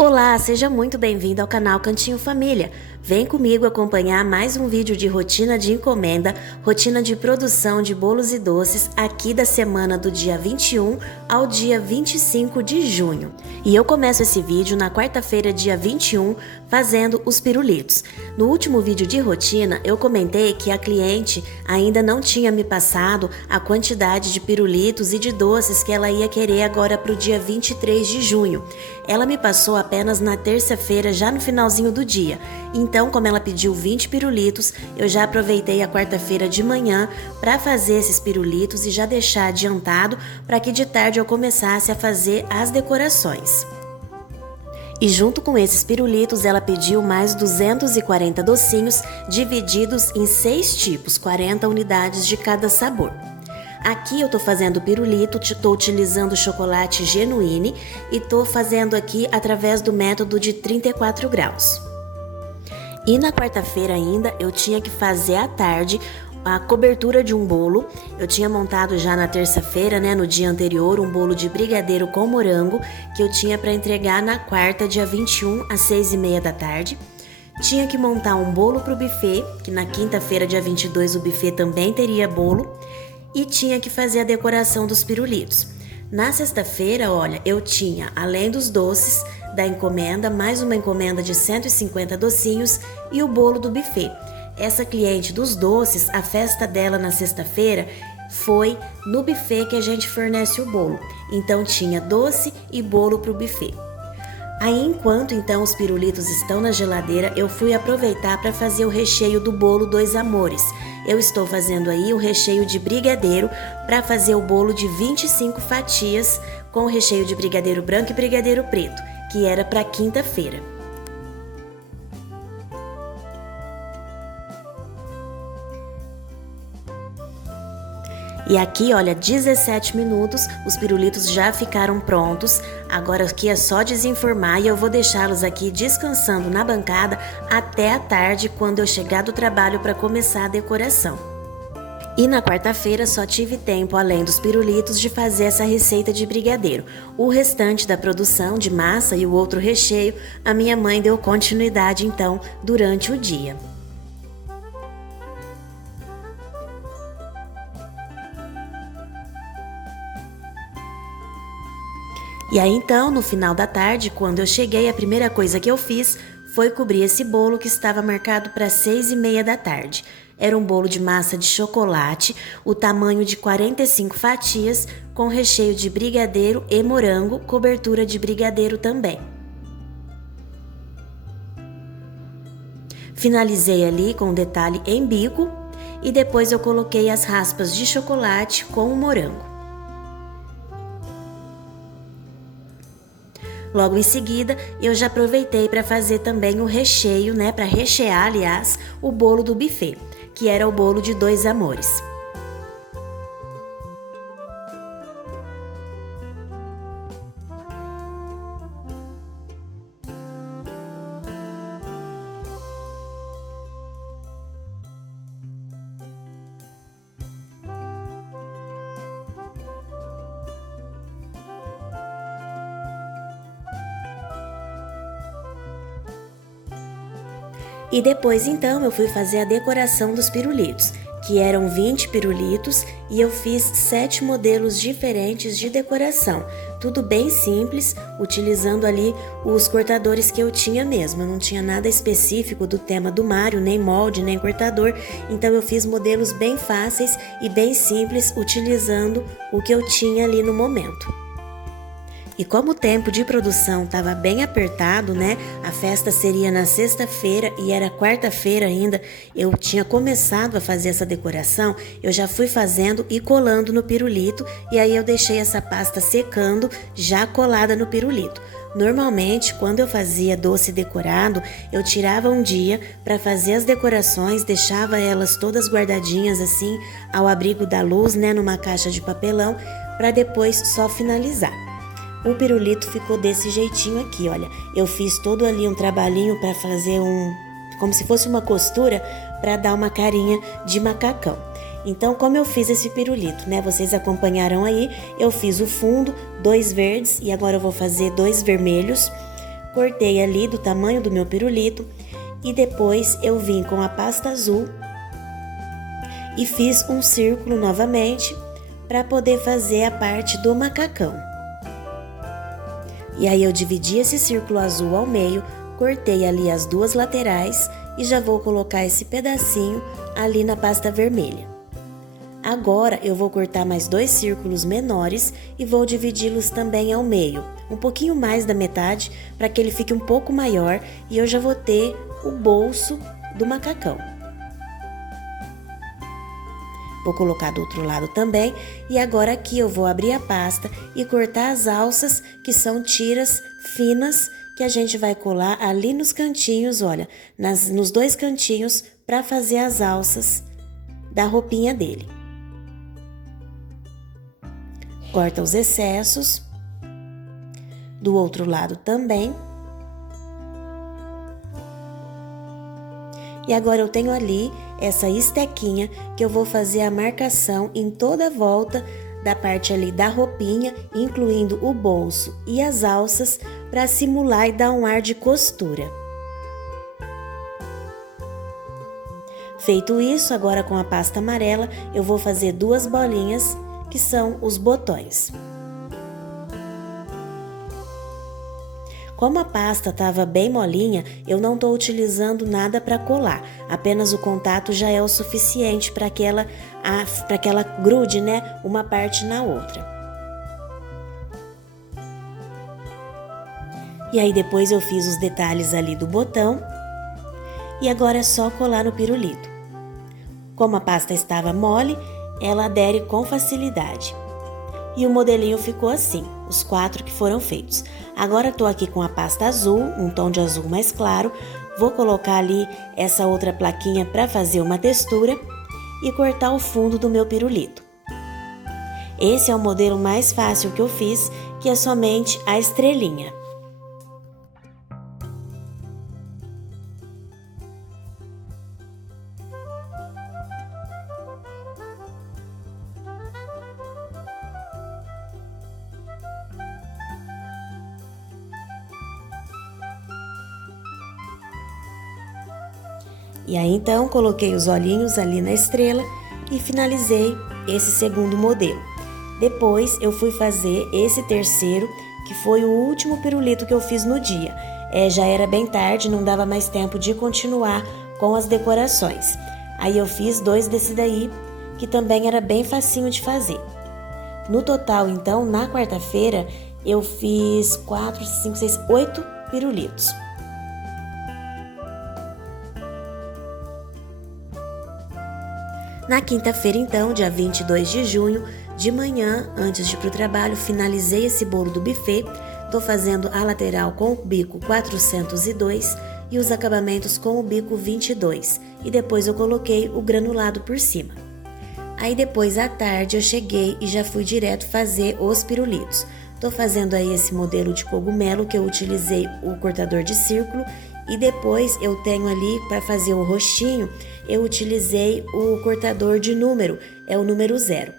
Olá, seja muito bem-vindo ao canal Cantinho Família. Vem comigo acompanhar mais um vídeo de rotina de encomenda, rotina de produção de bolos e doces aqui da semana do dia 21 ao dia 25 de junho. E eu começo esse vídeo na quarta-feira, dia 21, fazendo os pirulitos. No último vídeo de rotina, eu comentei que a cliente ainda não tinha me passado a quantidade de pirulitos e de doces que ela ia querer agora para o dia 23 de junho. Ela me passou apenas na terça-feira, já no finalzinho do dia. Então, como ela pediu 20 pirulitos, eu já aproveitei a quarta-feira de manhã para fazer esses pirulitos e já deixar adiantado para que de tarde eu começasse a fazer as decorações. E junto com esses pirulitos, ela pediu mais 240 docinhos divididos em 6 tipos, 40 unidades de cada sabor. Aqui eu tô fazendo pirulito, tô utilizando chocolate genuíne e tô fazendo aqui através do método de 34 graus. E na quarta-feira ainda eu tinha que fazer à tarde a cobertura de um bolo. Eu tinha montado já na terça-feira, no dia anterior, um bolo de brigadeiro com morango que eu tinha para entregar na quarta, dia 21, às 6h30 da tarde. Tinha que montar um bolo para o buffet, que na quinta-feira, dia 22, o buffet também teria bolo. E tinha que fazer a decoração dos pirulitos. Na sexta-feira, olha, eu tinha, além dos doces da encomenda, mais uma encomenda de 150 docinhos e o bolo do buffet. Essa cliente dos doces, a festa dela na sexta-feira foi no buffet que a gente fornece o bolo. Então tinha doce e bolo para o buffet. Aí, enquanto então os pirulitos estão na geladeira, eu fui aproveitar para fazer o recheio do bolo Dois Amores. Eu estou fazendo aí o recheio de brigadeiro para fazer o bolo de 25 fatias com o recheio de brigadeiro branco e brigadeiro preto, que era para quinta-feira. E aqui, olha, 17 minutos, os pirulitos já ficaram prontos. Agora aqui é só desenformar e eu vou deixá-los aqui descansando na bancada até a tarde, quando eu chegar do trabalho para começar a decoração. E na quarta-feira só tive tempo, além dos pirulitos, de fazer essa receita de brigadeiro. O restante da produção de massa e o outro recheio, a minha mãe deu continuidade então durante o dia. E aí então, no final da tarde, quando eu cheguei, a primeira coisa que eu fiz foi cobrir esse bolo que estava marcado para 6h30 da tarde. Era um bolo de massa de chocolate, o tamanho de 45 fatias, com recheio de brigadeiro e morango, cobertura de brigadeiro também. Finalizei ali com um detalhe em bico e depois eu coloquei as raspas de chocolate com o morango. Logo em seguida, eu já aproveitei para fazer também o recheio, para rechear, aliás, o bolo do buffet, que era o bolo de Dois Amores. E depois então eu fui fazer a decoração dos pirulitos, que eram 20 pirulitos e eu fiz 7 modelos diferentes de decoração. Tudo bem simples, utilizando ali os cortadores que eu tinha mesmo. Eu não tinha nada específico do tema do Mario, nem molde, nem cortador. Então eu fiz modelos bem fáceis e bem simples, utilizando o que eu tinha ali no momento. E como o tempo de produção estava bem apertado, a festa seria na sexta-feira e era quarta-feira ainda, eu tinha começado a fazer essa decoração, eu já fui fazendo e colando no pirulito, e aí eu deixei essa pasta secando, já colada no pirulito. Normalmente, quando eu fazia doce decorado, eu tirava um dia para fazer as decorações, deixava elas todas guardadinhas assim, ao abrigo da luz, numa caixa de papelão, para depois só finalizar. O pirulito ficou desse jeitinho aqui, olha. Eu fiz todo ali um trabalhinho para fazer como se fosse uma costura, para dar uma carinha de macacão. Então, como eu fiz esse pirulito, vocês acompanharam aí, eu fiz o fundo, 2 verdes e agora eu vou fazer 2 vermelhos, cortei ali do tamanho do meu pirulito e depois eu vim com a pasta azul e fiz um círculo novamente para poder fazer a parte do macacão. E aí eu dividi esse círculo azul ao meio, cortei ali as duas laterais e já vou colocar esse pedacinho ali na pasta vermelha. Agora eu vou cortar mais 2 círculos menores e vou dividi-los também ao meio, um pouquinho mais da metade, para que ele fique um pouco maior e eu já vou ter o bolso do macacão. Vou colocar do outro lado também e agora aqui eu vou abrir a pasta e cortar as alças, que são tiras finas que a gente vai colar ali nos cantinhos, olha, nos 2 cantinhos para fazer as alças da roupinha dele. Corta os excessos, do outro lado também. E agora eu tenho ali essa estequinha que eu vou fazer a marcação em toda a volta da parte ali da roupinha, incluindo o bolso e as alças, para simular e dar um ar de costura. Feito isso, agora com a pasta amarela, eu vou fazer 2 bolinhas, que são os botões. Como a pasta estava bem molinha, eu não estou utilizando nada para colar, apenas o contato já é o suficiente para que ela grude, né, uma parte na outra. E aí depois eu fiz os detalhes ali do botão e agora é só colar no pirulito. Como a pasta estava mole, ela adere com facilidade. E o modelinho ficou assim, os 4 que foram feitos. Agora estou aqui com a pasta azul, um tom de azul mais claro. Vou colocar ali essa outra plaquinha para fazer uma textura e cortar o fundo do meu pirulito. Esse é o modelo mais fácil que eu fiz, que é somente a estrelinha. E aí então coloquei os olhinhos ali na estrela e finalizei esse segundo modelo. Depois eu fui fazer esse terceiro, que foi o último pirulito que eu fiz no dia. Já era bem tarde, não dava mais tempo de continuar com as decorações. Aí eu fiz 2 desse daí, que também era bem facinho de fazer. No total, então, na quarta-feira, eu fiz 4, 5, 6, 8 pirulitos. Na quinta-feira, então, dia 22 de junho, de manhã, antes de ir para o trabalho, finalizei esse bolo do buffet. Tô fazendo a lateral com o bico 402 e os acabamentos com o bico 22. E depois eu coloquei o granulado por cima. Aí depois, à tarde, eu cheguei e já fui direto fazer os pirulitos. Tô fazendo aí esse modelo de cogumelo que eu utilizei o cortador de círculo. E depois eu tenho ali para fazer o rostinho, eu utilizei o cortador de número, é o número 0.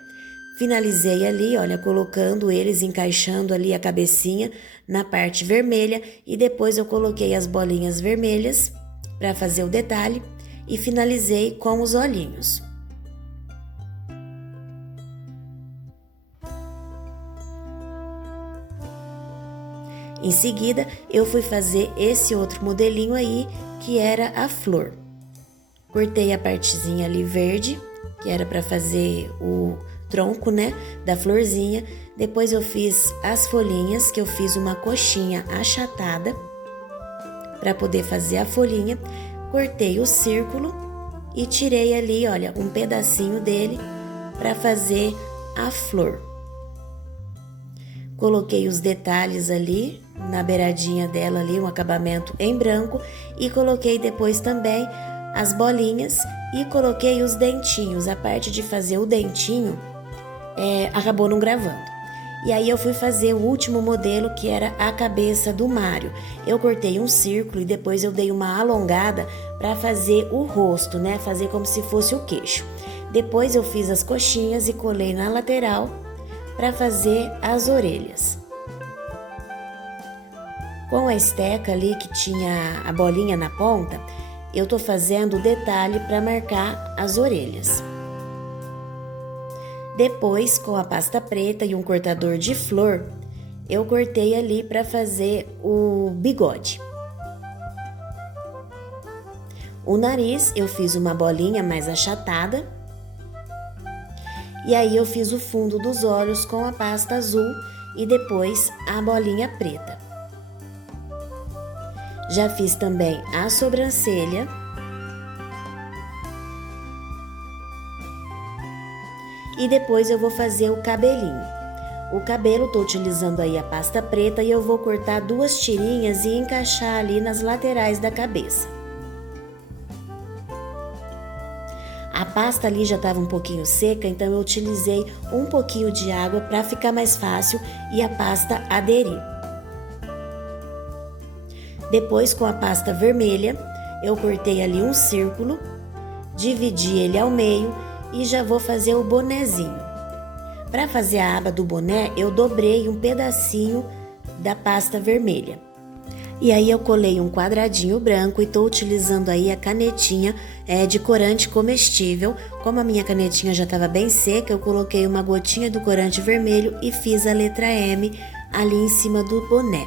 Finalizei ali, olha, colocando eles, encaixando ali a cabecinha na parte vermelha e depois eu coloquei as bolinhas vermelhas para fazer o detalhe e finalizei com os olhinhos. Em seguida, eu fui fazer esse outro modelinho aí, que era a flor. Cortei a partezinha ali verde, que era para fazer o tronco, né, da florzinha. Depois eu fiz as folhinhas, que eu fiz uma coxinha achatada para poder fazer a folhinha. Cortei o círculo e tirei ali, olha, um pedacinho dele para fazer a flor. Coloquei os detalhes ali na beiradinha dela ali, um acabamento em branco, e coloquei depois também as bolinhas e coloquei os dentinhos. A parte de fazer o dentinho acabou não gravando. E aí eu fui fazer o último modelo, que era a cabeça do Mário. Eu cortei um círculo e depois eu dei uma alongada para fazer o rosto, né? Fazer como se fosse o queixo. Depois eu fiz as coxinhas e colei na lateral para fazer as orelhas. Com a esteca ali que tinha a bolinha na ponta, eu tô fazendo o detalhe para marcar as orelhas. Depois, com a pasta preta e um cortador de flor, eu cortei ali para fazer o bigode. O nariz eu fiz uma bolinha mais achatada. E aí eu fiz o fundo dos olhos com a pasta azul e depois a bolinha preta. Já fiz também a sobrancelha. E depois eu vou fazer o cabelinho. O cabelo tô utilizando aí a pasta preta e eu vou cortar 2 tirinhas e encaixar ali nas laterais da cabeça. A pasta ali já estava um pouquinho seca, então eu utilizei um pouquinho de água para ficar mais fácil e a pasta aderir. Depois, com a pasta vermelha, eu cortei ali um círculo, dividi ele ao meio e já vou fazer o bonezinho. Para fazer a aba do boné, eu dobrei um pedacinho da pasta vermelha. E aí eu colei um quadradinho branco e estou utilizando aí a canetinha de corante comestível. Como a minha canetinha já estava bem seca, eu coloquei uma gotinha do corante vermelho e fiz a letra M ali em cima do boné.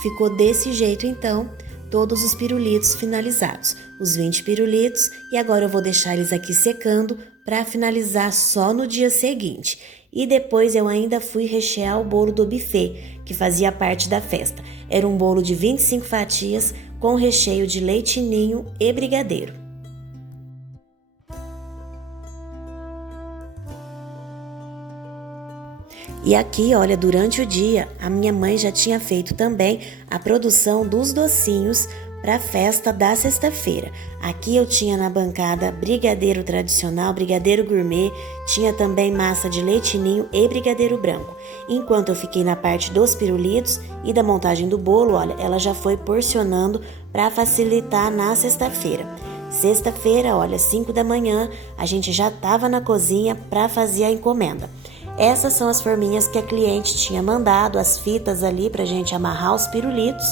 Ficou desse jeito então, todos os pirulitos finalizados, os 20 pirulitos, e agora eu vou deixar eles aqui secando para finalizar só no dia seguinte. E depois eu ainda fui rechear o bolo do buffet, que fazia parte da festa. Era um bolo de 25 fatias com recheio de leite ninho e brigadeiro. E aqui, olha, durante o dia, a minha mãe já tinha feito também a produção dos docinhos para a festa da sexta-feira. Aqui eu tinha na bancada brigadeiro tradicional, brigadeiro gourmet, tinha também massa de leite ninho e brigadeiro branco. Enquanto eu fiquei na parte dos pirulitos e da montagem do bolo, olha, ela já foi porcionando para facilitar na sexta-feira. Sexta-feira, olha, 5 da manhã, a gente já estava na cozinha para fazer a encomenda. Essas são as forminhas que a cliente tinha mandado, as fitas ali pra gente amarrar os pirulitos,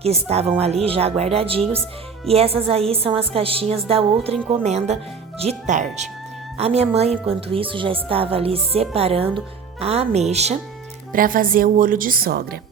que estavam ali já guardadinhos, e essas aí são as caixinhas da outra encomenda de tarde. A minha mãe, enquanto isso, já estava ali separando a ameixa para fazer o olho de sogra.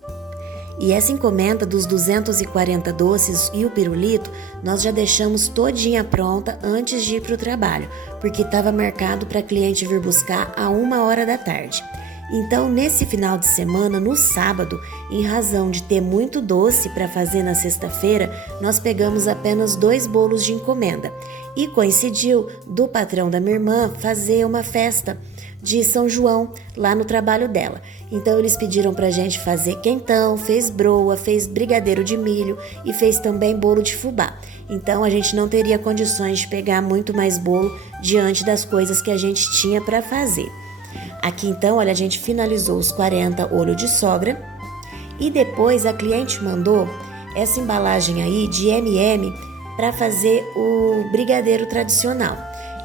E essa encomenda dos 240 doces e o pirulito, nós já deixamos todinha pronta antes de ir para o trabalho, porque estava marcado para a cliente vir buscar a 1h da tarde. Então, nesse final de semana, no sábado, em razão de ter muito doce para fazer na sexta-feira, nós pegamos apenas 2 bolos de encomenda. E coincidiu do patrão da minha irmã fazer uma festa de São João lá no trabalho dela. Então eles pediram pra gente fazer quentão, fez broa, fez brigadeiro de milho e fez também bolo de fubá. Então a gente não teria condições de pegar muito mais bolo diante das coisas que a gente tinha para fazer. Aqui então, olha, a gente finalizou os 40 olho de sogra e depois a cliente mandou essa embalagem aí de M&M para fazer o brigadeiro tradicional.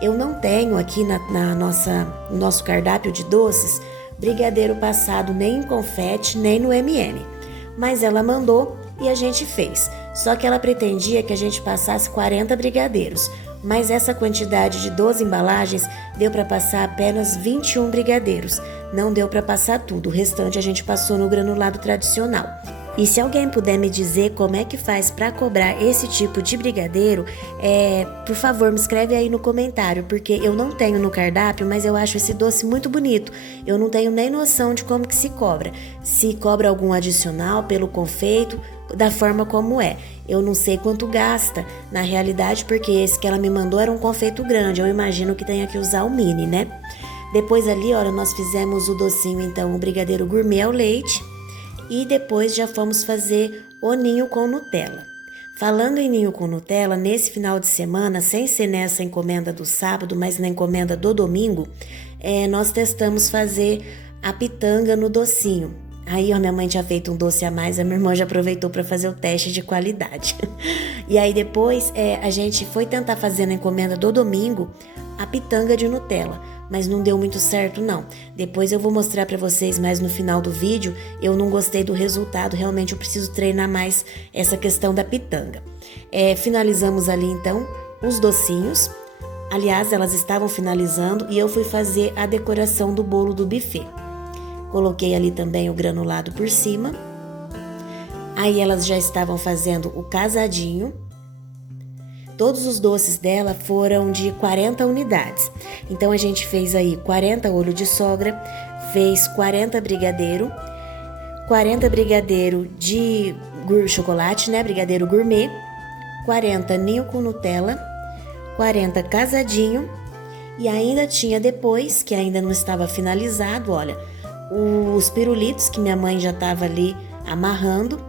Eu não tenho aqui no nosso cardápio de doces brigadeiro passado nem em confete, nem no M&M. Mas ela mandou e a gente fez. Só que ela pretendia que a gente passasse 40 brigadeiros. Mas essa quantidade de 12 embalagens deu para passar apenas 21 brigadeiros. Não deu para passar tudo, o restante a gente passou no granulado tradicional. E se alguém puder me dizer como é que faz para cobrar esse tipo de brigadeiro, por favor, me escreve aí no comentário, porque eu não tenho no cardápio, mas eu acho esse doce muito bonito. Eu não tenho nem noção de como que se cobra. Se cobra algum adicional pelo confeito, da forma como é. Eu não sei quanto gasta, na realidade, porque esse que ela me mandou era um confeito grande. Eu imagino que tenha que usar o mini, né? Depois ali, olha, nós fizemos o docinho, então, o brigadeiro gourmet ao leite. E depois já fomos fazer o ninho com Nutella. Falando em ninho com Nutella, nesse final de semana, sem ser nessa encomenda do sábado, mas na encomenda do domingo, nós testamos fazer a pitanga no docinho. Aí a minha mãe tinha feito um doce a mais, a minha irmã já aproveitou para fazer o teste de qualidade. E aí depois a gente foi tentar fazer na encomenda do domingo a pitanga de Nutella. mas não deu muito certo não. Depois eu vou mostrar para vocês, mas no final do vídeo eu não gostei do resultado, realmente eu preciso treinar mais essa questão da pitanga. Finalizamos ali então os docinhos. Aliás, elas estavam finalizando e eu fui fazer a decoração do bolo do buffet. Coloquei ali também o granulado por cima. Aí elas já estavam fazendo o casadinho. Todos os doces dela foram de 40 unidades. Então a gente fez aí 40 olho de sogra, fez 40 brigadeiro, 40 brigadeiro de chocolate, né, brigadeiro gourmet, 40 ninho com Nutella, 40 casadinho e ainda tinha depois, que ainda não estava finalizado, olha, os pirulitos que minha mãe já estava ali amarrando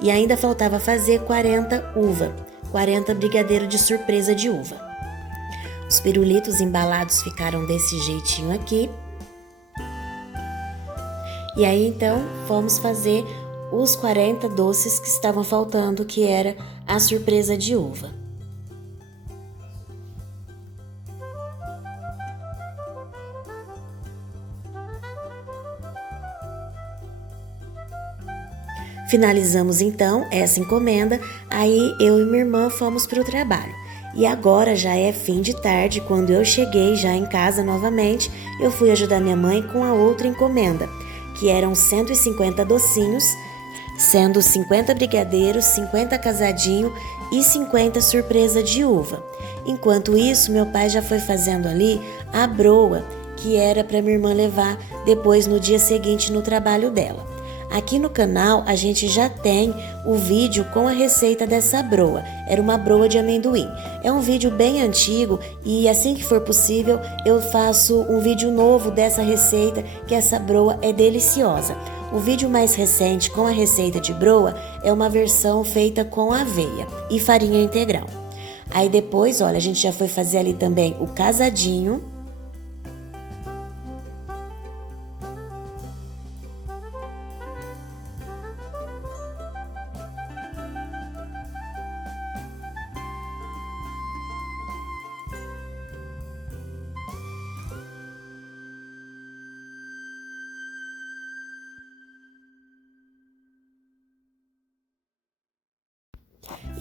e ainda faltava fazer 40 uva, 40 brigadeiro de surpresa de uva. Os pirulitos embalados ficaram desse jeitinho aqui. E aí então fomos fazer os 40 doces que estavam faltando, que era a surpresa de uva. Finalizamos então essa encomenda, aí eu e minha irmã fomos para o trabalho. E agora já é fim de tarde, quando eu cheguei já em casa novamente, eu fui ajudar minha mãe com a outra encomenda, que eram 150 docinhos, sendo 50 brigadeiros, 50 casadinho e 50 surpresa de uva. Enquanto isso, meu pai já foi fazendo ali a broa, que era para minha irmã levar depois no dia seguinte no trabalho dela. Aqui no canal a gente já tem o vídeo com a receita dessa broa. Era uma broa de amendoim. É um vídeo bem antigo e assim que for possível eu faço um vídeo novo dessa receita, que essa broa é deliciosa. O vídeo mais recente com a receita de broa é uma versão feita com aveia e farinha integral. Aí depois, olha, a gente já foi fazer ali também o casadinho.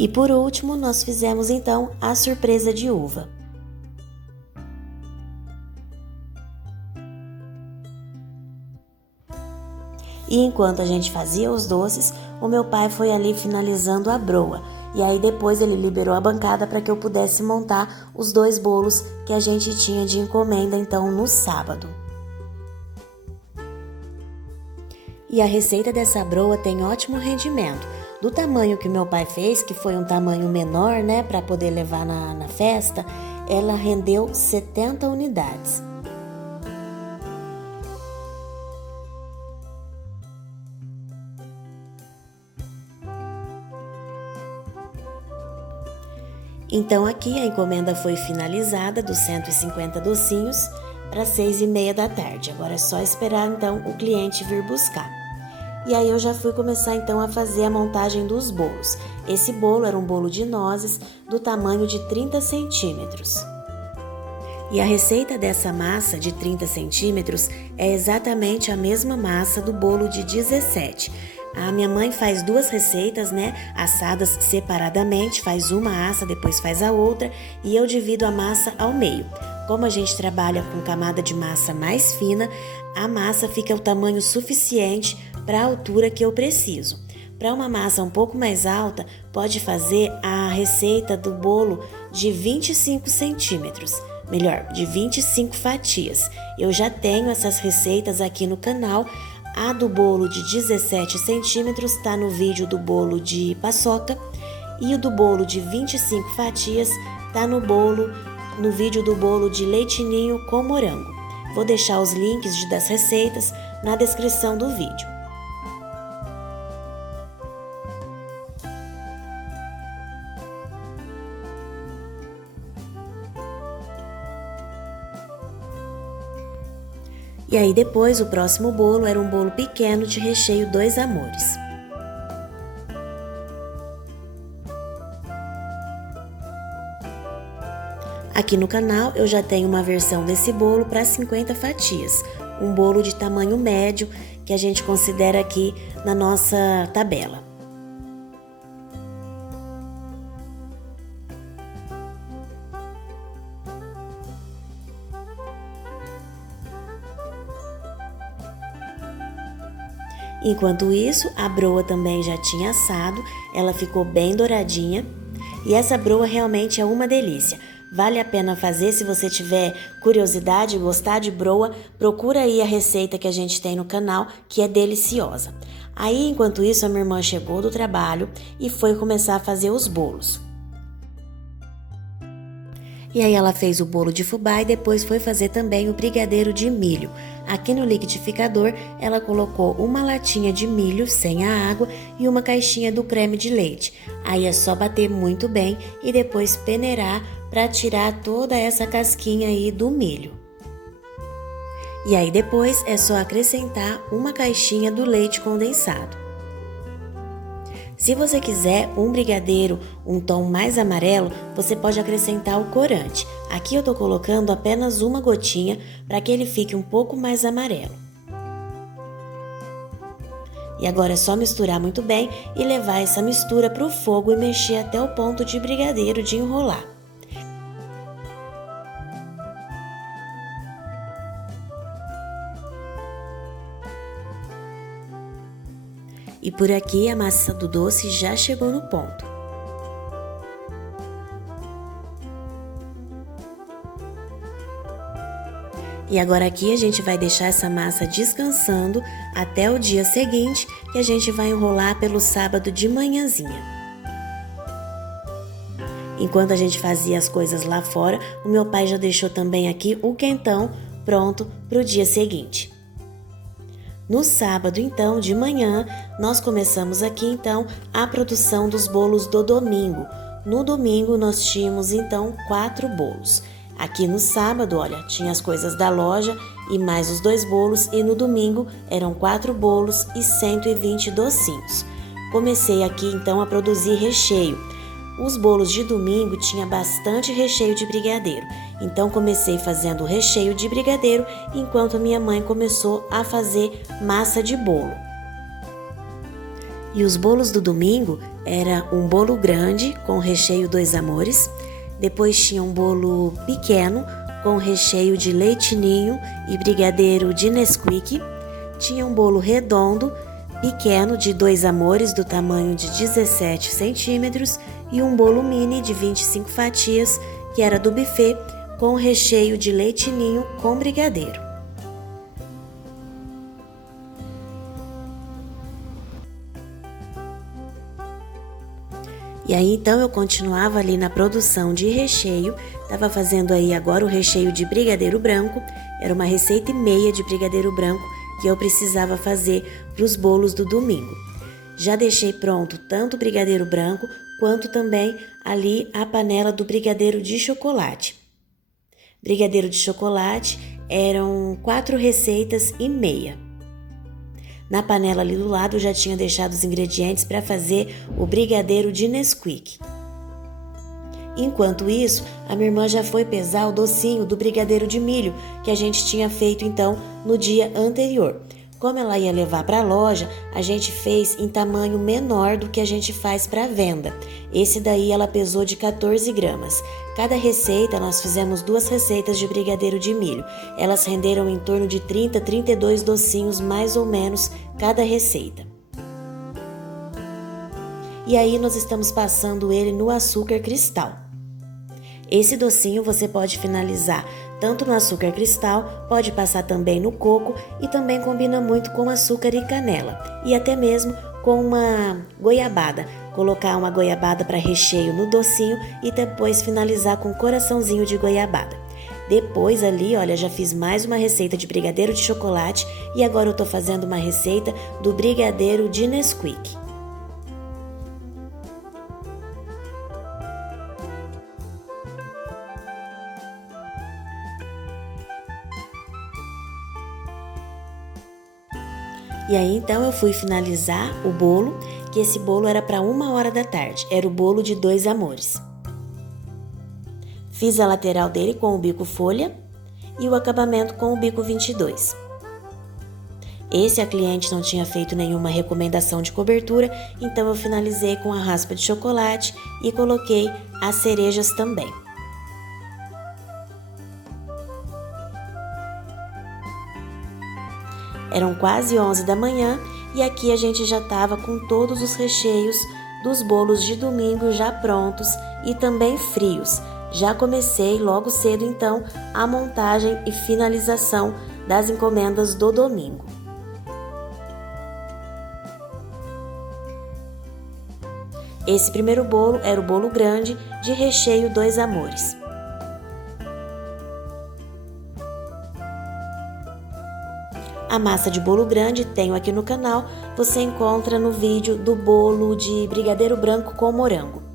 E por último, nós fizemos então a surpresa de uva. E enquanto a gente fazia os doces, o meu pai foi ali finalizando a broa. E aí depois ele liberou a bancada para que eu pudesse montar os 2 bolos que a gente tinha de encomenda então no sábado. E a receita dessa broa tem ótimo rendimento. Do tamanho que meu pai fez, que foi um tamanho menor, né, para poder levar na festa, ela rendeu 70 unidades. Então aqui a encomenda foi finalizada dos 150 docinhos para 6h30 da tarde. Agora é só esperar então o cliente vir buscar. E aí eu já fui começar então a fazer a montagem dos bolos. Esse bolo era um bolo de nozes do tamanho de 30 centímetros. E a receita dessa massa de 30 centímetros é exatamente a mesma massa do bolo de 17. A minha mãe faz 2 receitas, né, assadas separadamente, faz uma assa, depois faz a outra, e eu divido a massa ao meio. Como a gente trabalha com camada de massa mais fina, a massa fica o tamanho suficiente para a altura que eu preciso. Para uma massa um pouco mais alta, pode fazer a receita do bolo de 25 centímetros. Melhor, de 25 fatias. Eu já tenho essas receitas aqui no canal. A do bolo de 17 centímetros está no vídeo do bolo de paçoca. E o do bolo de 25 fatias está no vídeo do bolo de leite ninho com morango. Vou deixar os links das receitas na descrição do vídeo. E aí depois o próximo bolo era um bolo pequeno de recheio 2 amores. Aqui no canal eu já tenho uma versão desse bolo para 50 fatias, um bolo de tamanho médio que a gente considera aqui na nossa tabela. Enquanto isso, a broa também já tinha assado, ela ficou bem douradinha e essa broa realmente é uma delícia. Vale a pena fazer se você tiver curiosidade e gostar de broa, procura aí a receita que a gente tem no canal, que é deliciosa. Aí, enquanto isso, a minha irmã chegou do trabalho e foi começar a fazer os bolos. E aí ela fez o bolo de fubá e depois foi fazer também o brigadeiro de milho. Aqui no liquidificador, ela colocou uma latinha de milho sem a água e uma caixinha do creme de leite. Aí é só bater muito bem e depois peneirar para tirar toda essa casquinha aí do milho. E aí depois é só acrescentar uma caixinha do leite condensado. Se você quiser um brigadeiro um tom mais amarelo, você pode acrescentar o corante. Aqui eu tô colocando apenas uma gotinha para que ele fique um pouco mais amarelo. E agora é só misturar muito bem e levar essa mistura para o fogo e mexer até o ponto de brigadeiro de enrolar. E por aqui a massa do doce já chegou no ponto. E agora aqui a gente vai deixar essa massa descansando até o dia seguinte, que a gente vai enrolar pelo sábado de manhãzinha. Enquanto a gente fazia as coisas lá fora, o meu pai já deixou também aqui o quentão pronto para o dia seguinte. No sábado, então, de manhã, nós começamos aqui, então, a produção dos bolos do domingo. No domingo, nós tínhamos, então, 4 bolos. Aqui no sábado, olha, tinha as coisas da loja e mais os 2 bolos, e no domingo eram 4 bolos e 120 docinhos. Comecei aqui, então, a produzir recheio. Os bolos de domingo tinha bastante recheio de brigadeiro, então comecei fazendo o recheio de brigadeiro enquanto a minha mãe começou a fazer massa de bolo. E os bolos do domingo era um bolo grande com recheio 2 amores, depois tinha um bolo pequeno com recheio de leite ninho e brigadeiro de Nesquik, tinha um bolo redondo pequeno de 2 amores do tamanho de 17 centímetros e um bolo mini de 25 fatias, que era do buffet, com recheio de leite ninho com brigadeiro. E aí então eu continuava ali na produção de recheio, estava fazendo aí agora o recheio de brigadeiro branco, era uma receita e meia de brigadeiro branco que eu precisava fazer para os bolos do domingo. Já deixei pronto tanto o brigadeiro branco quanto também ali a panela do brigadeiro de chocolate. Brigadeiro de chocolate eram 4 receitas e meia. Na panela ali do lado eu já tinha deixado os ingredientes para fazer o brigadeiro de Nesquik. Enquanto isso, a minha irmã já foi pesar o docinho do brigadeiro de milho que a gente tinha feito então no dia anterior. Como ela ia levar para a loja, a gente fez em tamanho menor do que a gente faz para venda. Esse daí ela pesou de 14 gramas. Cada receita nós fizemos 2 receitas de brigadeiro de milho. Elas renderam em torno de 30, 32 docinhos mais ou menos cada receita. E aí nós estamos passando ele no açúcar cristal. Esse docinho você pode finalizar tanto no açúcar cristal, pode passar também no coco e também combina muito com açúcar e canela e até mesmo com uma goiabada. Colocar uma goiabada para recheio no docinho e depois finalizar com coraçãozinho de goiabada. Depois ali, olha, já fiz mais uma receita de brigadeiro de chocolate e agora eu tô fazendo uma receita do brigadeiro de Nesquik. E aí então eu fui finalizar o bolo, que esse bolo era para 1h da tarde, era o bolo de 2 amores. Fiz a lateral dele com o bico folha e o acabamento com o bico 22. Esse a cliente não tinha feito nenhuma recomendação de cobertura, então eu finalizei com a raspa de chocolate e coloquei as cerejas também. Eram quase 11 da manhã e aqui a gente já estava com todos os recheios dos bolos de domingo já prontos e também frios. Já comecei logo cedo então a montagem e finalização das encomendas do domingo. Esse primeiro bolo era o bolo grande de recheio Dois Amores. A massa de bolo grande tenho aqui no canal, você encontra no vídeo do bolo de brigadeiro branco com morango.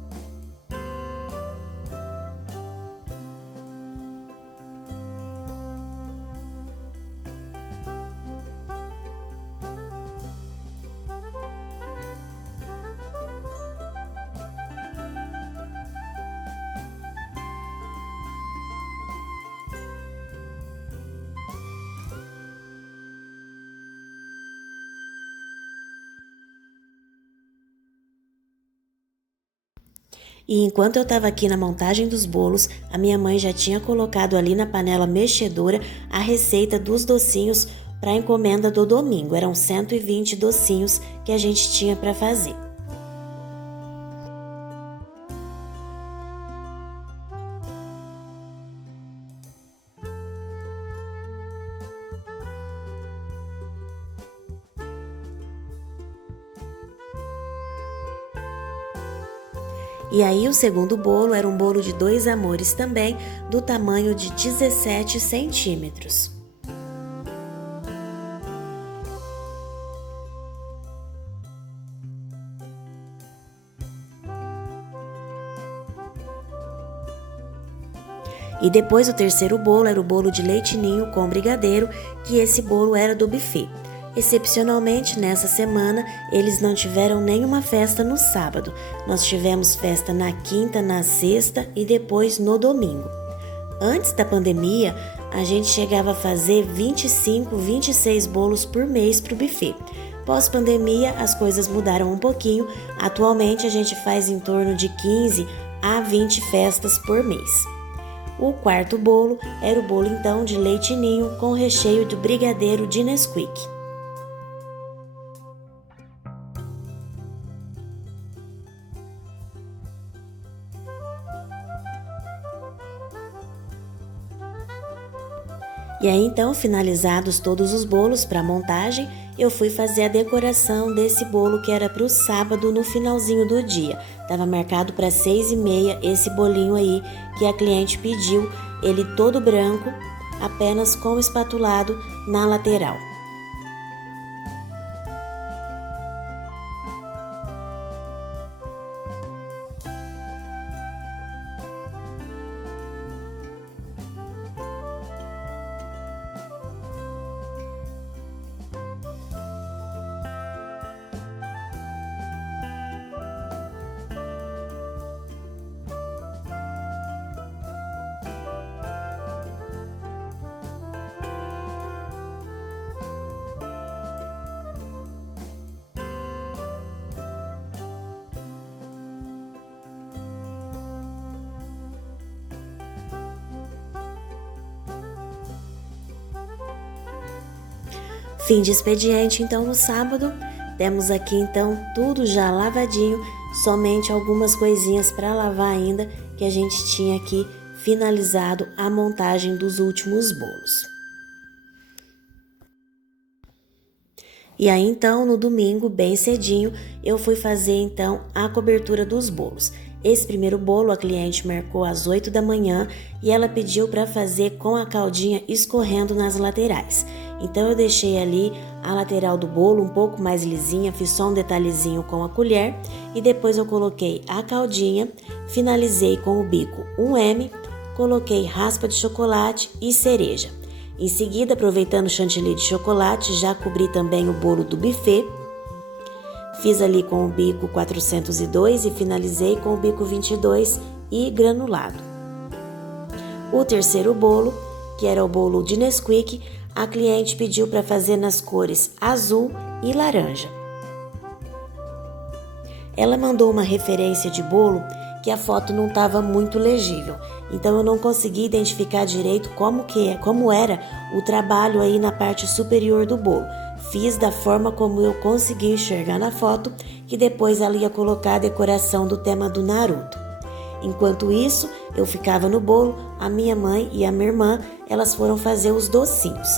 E enquanto eu estava aqui na montagem dos bolos, a minha mãe já tinha colocado ali na panela mexedora a receita dos docinhos para a encomenda do domingo. Eram 120 docinhos que a gente tinha para fazer. E aí o segundo bolo era um bolo de Dois Amores também, do tamanho de 17 centímetros. E depois o terceiro bolo era o bolo de leite ninho com brigadeiro, que esse bolo era do buffet. Excepcionalmente, nessa semana, eles não tiveram nenhuma festa no sábado. Nós tivemos festa na quinta, na sexta e depois no domingo. Antes da pandemia, a gente chegava a fazer 25, 26 bolos por mês para o buffet. Pós-pandemia, as coisas mudaram um pouquinho. Atualmente, a gente faz em torno de 15 a 20 festas por mês. O quarto bolo era o bolo então de leite ninho com recheio de brigadeiro de Nesquik. E aí então, finalizados todos os bolos para a montagem, eu fui fazer a decoração desse bolo que era para o sábado no finalzinho do dia. Estava marcado para 6h30 esse bolinho aí que a cliente pediu, ele todo branco, apenas com espatulado na lateral. Fim de expediente então no sábado, temos aqui então tudo já lavadinho, somente algumas coisinhas para lavar ainda que a gente tinha aqui finalizado a montagem dos últimos bolos. E aí então no domingo, bem cedinho, eu fui fazer então a cobertura dos bolos. Esse primeiro bolo a cliente marcou às 8 da manhã e ela pediu para fazer com a caldinha escorrendo nas laterais. Então eu deixei ali a lateral do bolo um pouco mais lisinha, fiz só um detalhezinho com a colher e depois eu coloquei a caldinha, finalizei com o bico 1M, coloquei raspa de chocolate e cereja. Em seguida, aproveitando o chantilly de chocolate, já cobri também o bolo do buffet. Fiz ali com o bico 402 e finalizei com o bico 22 e granulado. O terceiro bolo, que era o bolo de Nesquik, a cliente pediu para fazer nas cores azul e laranja. Ela mandou uma referência de bolo que a foto não estava muito legível, então eu não consegui identificar direito como era o trabalho aí na parte superior do bolo. Fiz da forma como eu consegui enxergar na foto, que depois ela ia colocar a decoração do tema do Naruto. Enquanto isso, eu ficava no bolo, a minha mãe e a minha irmã, elas foram fazer os docinhos.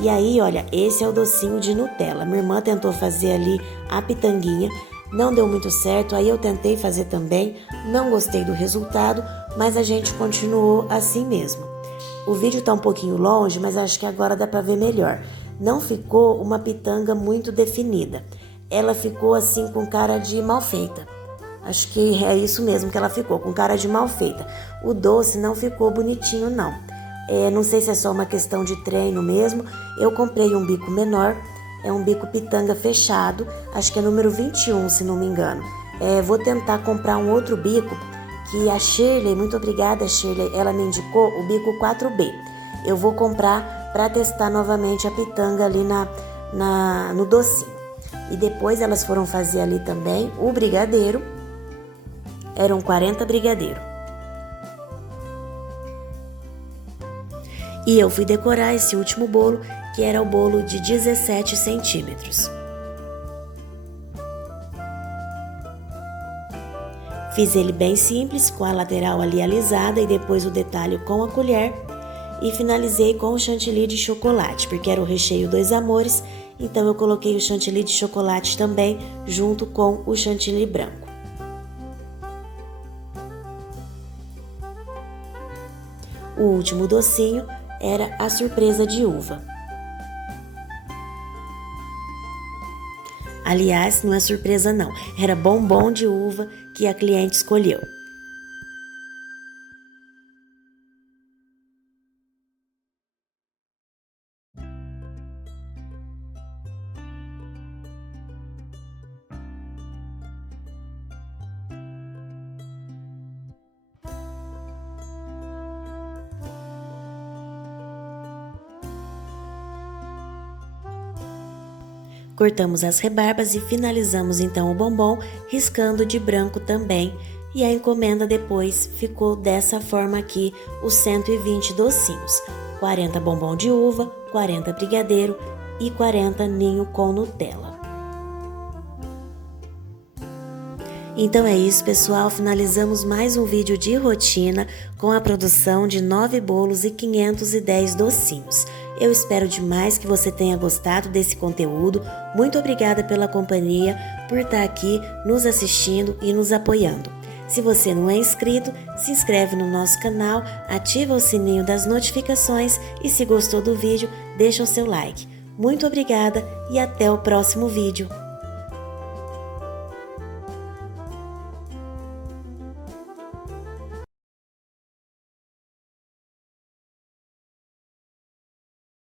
E aí, olha, esse é o docinho de Nutella. Minha irmã tentou fazer ali a pitanguinha, não deu muito certo, aí eu tentei fazer também, não gostei do resultado, mas a gente continuou assim mesmo. O vídeo tá um pouquinho longe, mas acho que agora dá para ver melhor. Não ficou uma pitanga muito definida. Ela ficou assim com cara de mal feita. Acho que é isso mesmo que ela ficou, com cara de mal feita. O doce não ficou bonitinho, não. Não sei se é só uma questão de treino mesmo. Eu comprei um bico menor, é um bico pitanga fechado, acho que é número 21, se não me engano. Vou tentar comprar um outro bico, que a Shirley, muito obrigada Shirley, ela me indicou o bico 4B. Eu vou comprar para testar novamente a pitanga ali no docinho. E depois elas foram fazer ali também o brigadeiro. Eram 40 brigadeiros. E eu fui decorar esse último bolo, que era o bolo de 17 centímetros. Fiz ele bem simples, com a lateral ali alisada e depois o detalhe com a colher. E finalizei com o chantilly de chocolate, porque era o recheio Dois Amores, então eu coloquei o chantilly de chocolate também, junto com o chantilly branco. O último docinho era a surpresa de uva. Aliás, não é surpresa não, era bombom de uva que a cliente escolheu. Cortamos as rebarbas e finalizamos então o bombom, riscando de branco também. E a encomenda depois ficou dessa forma aqui, os 120 docinhos. 40 bombom de uva, 40 brigadeiro e 40 ninho com Nutella. Então é isso, pessoal, finalizamos mais um vídeo de rotina com a produção de 9 bolos e 510 docinhos. Eu espero demais que você tenha gostado desse conteúdo. Muito obrigada pela companhia, por estar aqui nos assistindo e nos apoiando. Se você não é inscrito, se inscreve no nosso canal, ativa o sininho das notificações e se gostou do vídeo, deixa o seu like. Muito obrigada e até o próximo vídeo.